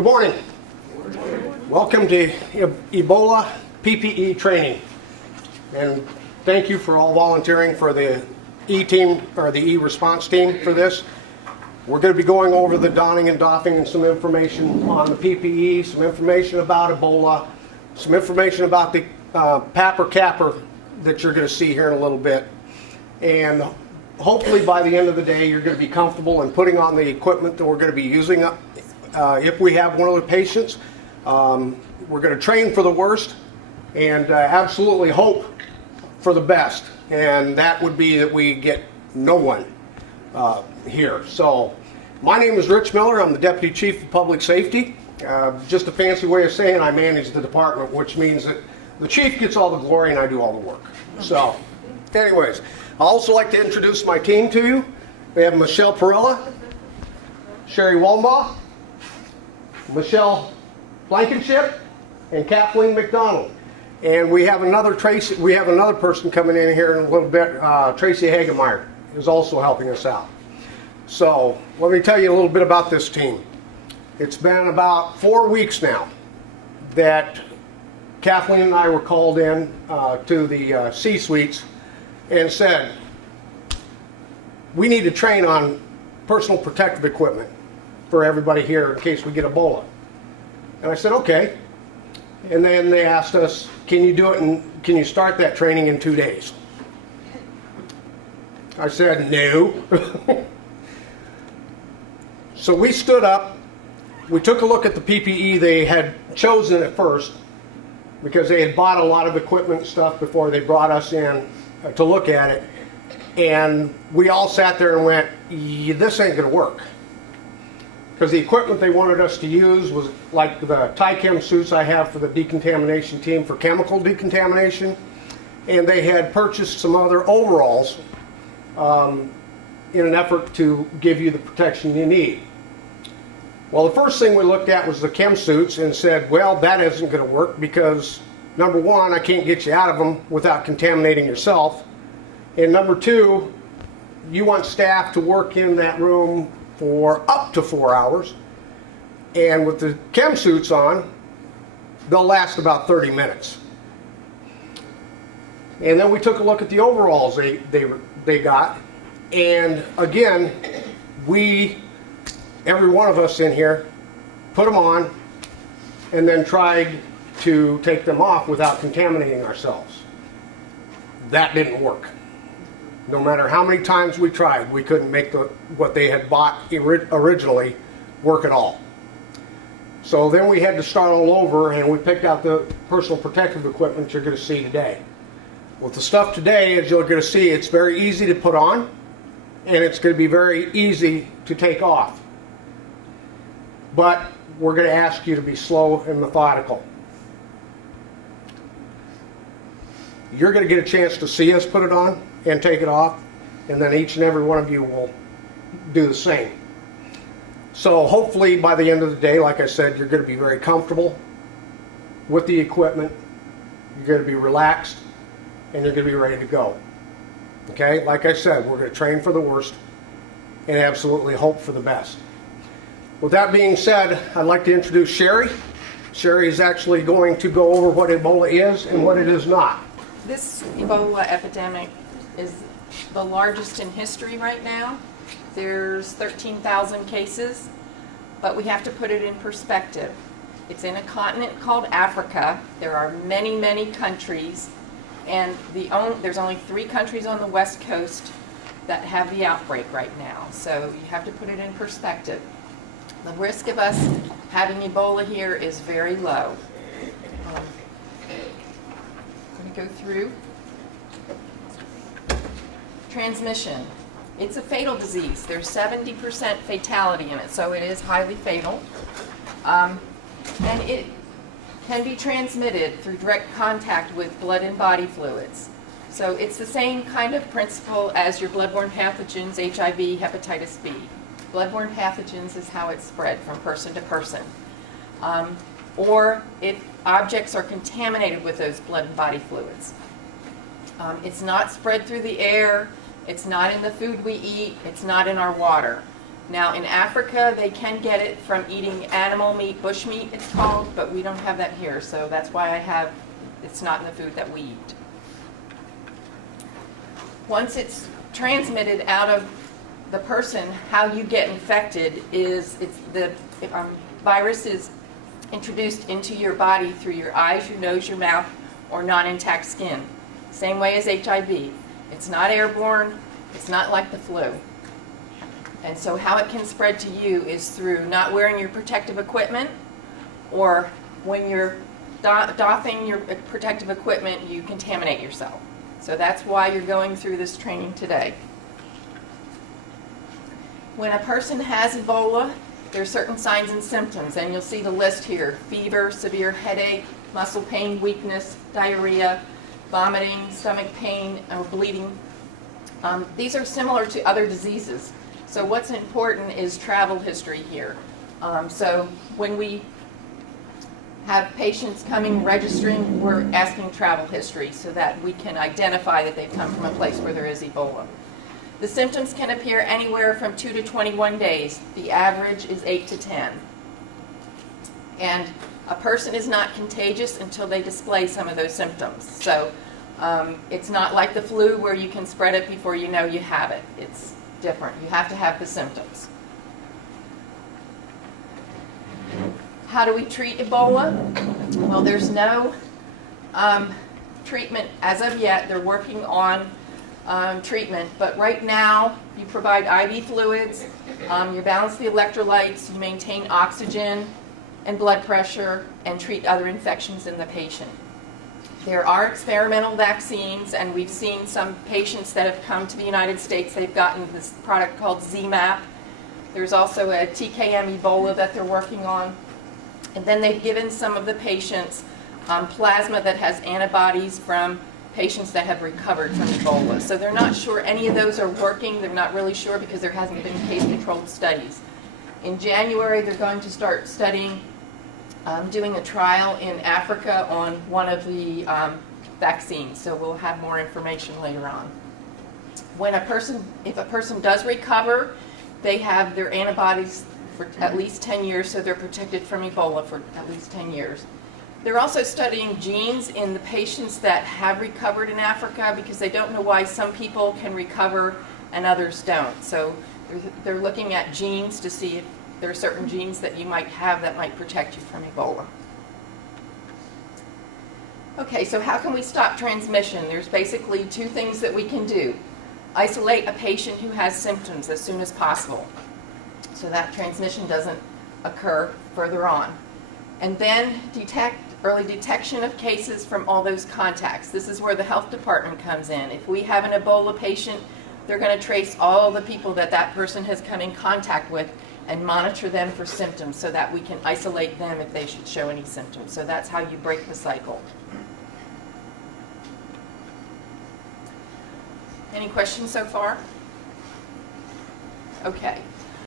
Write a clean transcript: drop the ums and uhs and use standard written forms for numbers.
Good morning. Welcome to Ebola PPE training. And thank you for all volunteering for the E-team or the E-response team for this. We're going to be going over the donning and doffing and some information on the PPE, some information about Ebola, some information about the PAPR capper that you're going to see here in a little bit. And hopefully by the end of the day you're going to be comfortable in putting on the equipment that we're going to be using if we have one of the patients. We're going to train for the worst and absolutely hope for the best, and that would be that we get no one here. So my name is Rich Miller. I'm the Deputy Chief of Public Safety. Just a fancy way of saying I manage the department, which means that the chief gets all the glory and I do all the work. So anyways, I'd also like to introduce my team to you. We have Michelle Perella, Sherry Wallenbaugh, Michelle Blankenship, and Kathleen McDonald. And we have another person coming in here in a little bit. Tracy Hagemeyer is also helping us out. So let me tell you a little bit about this team. It's been about 4 weeks now that Kathleen and I were called in to the C-suites and said, we need to train on personal protective equipment for everybody here in case we get Ebola. And I said, okay. And then they asked us, can you do it and can you start that training in 2 days? I said, no. So we stood up, we took a look at the PPE they had chosen at first because they had bought a lot of equipment and stuff before they brought us in to look at it. And we all sat there and went, this ain't gonna work. Because the equipment they wanted us to use was like the TIChem suits I have for the decontamination team for chemical decontamination. And they had purchased some other overalls in an effort to give you the protection you need. Well, the first thing we looked at was the chem suits and said, well, that isn't going to work because, number one, I can't get you out of them without contaminating yourself. And number two, you want staff to work in that room for up to 4 hours. And with the chem suits on, they'll last about 30 minutes. And then we took a look at the overalls they got. And again, every one of us in here, put them on and then tried to take them off without contaminating ourselves. That didn't work. No matter how many times we tried, we couldn't make what they had bought originally work at all. So then we had to start all over, and we picked out the personal protective equipment you're going to see today. With the stuff today, as you're going to see, it's very easy to put on, and it's going to be very easy to take off. But we're going to ask you to be slow and methodical. You're going to get a chance to see us put it on and take it off, and then each and every one of you will do the same. So hopefully by the end of the day, like I said, you're going to be very comfortable with the equipment, you're going to be relaxed, and you're going to be ready to go. Okay, like I said, we're going to train for the worst and absolutely hope for the best. With that being said, I'd like to introduce Sherry. Sherry is actually going to go over what Ebola is and what it is not. This Ebola epidemic is the largest in history right now. There's 13,000 cases, but we have to put it in perspective. It's in a continent called Africa. There are many, many countries, and there's only 3 countries on the West Coast that have the outbreak right now. So you have to put it in perspective. The risk of us having Ebola here is very low. I'm going to go through. Transmission. It's a fatal disease. There's 70% fatality in it, so it is highly fatal. And it can be transmitted through direct contact with blood and body fluids. So it's the same kind of principle as your bloodborne pathogens, HIV, hepatitis B. Bloodborne pathogens is how it's spread from person to person. Or if objects are contaminated with those blood and body fluids. It's not spread through the air, it's not in the food we eat, it's not in our water. Now in Africa, they can get it from eating animal meat, bush meat it's called, but we don't have that here, so that's why it's not in the food that we eat. Once it's transmitted out of the person, how you get infected is the virus is introduced into your body through your eyes, your nose, your mouth, or non-intact skin. Same way as HIV. It's not airborne, it's not like the flu. And so how it can spread to you is through not wearing your protective equipment, or when you're doffing your protective equipment, you contaminate yourself. So that's why you're going through this training today. When a person has Ebola, there are certain signs and symptoms, and you'll see the list here: fever, severe headache, muscle pain, weakness, diarrhea, vomiting, stomach pain, or bleeding. These are similar to other diseases. So what's important is travel history here. So when we have patients coming, registering, we're asking travel history so that we can identify that they've come from a place where there is Ebola. The symptoms can appear anywhere from 2 to 21 days. The average is 8 to 10. And a person is not contagious until they display some of those symptoms. So it's not like the flu where you can spread it before you know you have it. It's different. You have to have the symptoms. How do we treat Ebola? Well, there's no treatment as of yet. They're working on treatment, but right now you provide IV fluids, you balance the electrolytes, you maintain oxygen and blood pressure, and treat other infections in the patient. There are experimental vaccines, and we've seen some patients that have come to the United States, they've gotten this product called ZMapp. There's also a TKM Ebola that they're working on. And then they've given some of the patients plasma that has antibodies from patients that have recovered from Ebola. So they're not sure any of those are working. They're not really sure because there hasn't been case-controlled studies. In January, they're going to start studying, doing a trial in Africa on one of the vaccines. So we'll have more information later on. If a person does recover, they have their antibodies for at least 10 years, so they're protected from Ebola for at least 10 years. They're also studying genes in the patients that have recovered in Africa because they don't know why some people can recover and others don't. So they're looking at genes to see if there are certain genes that you might have that might protect you from Ebola. Okay, so how can we stop transmission? There's basically two things that we can do. Isolate a patient who has symptoms as soon as possible so that transmission doesn't occur further on. And then early detection of cases from all those contacts. This is where the health department comes in. If we have an Ebola patient, they're going to trace all the people that person has come in contact with and monitor them for symptoms so that we can isolate them if they should show any symptoms. So that's how you break the cycle. Any questions so far? Okay.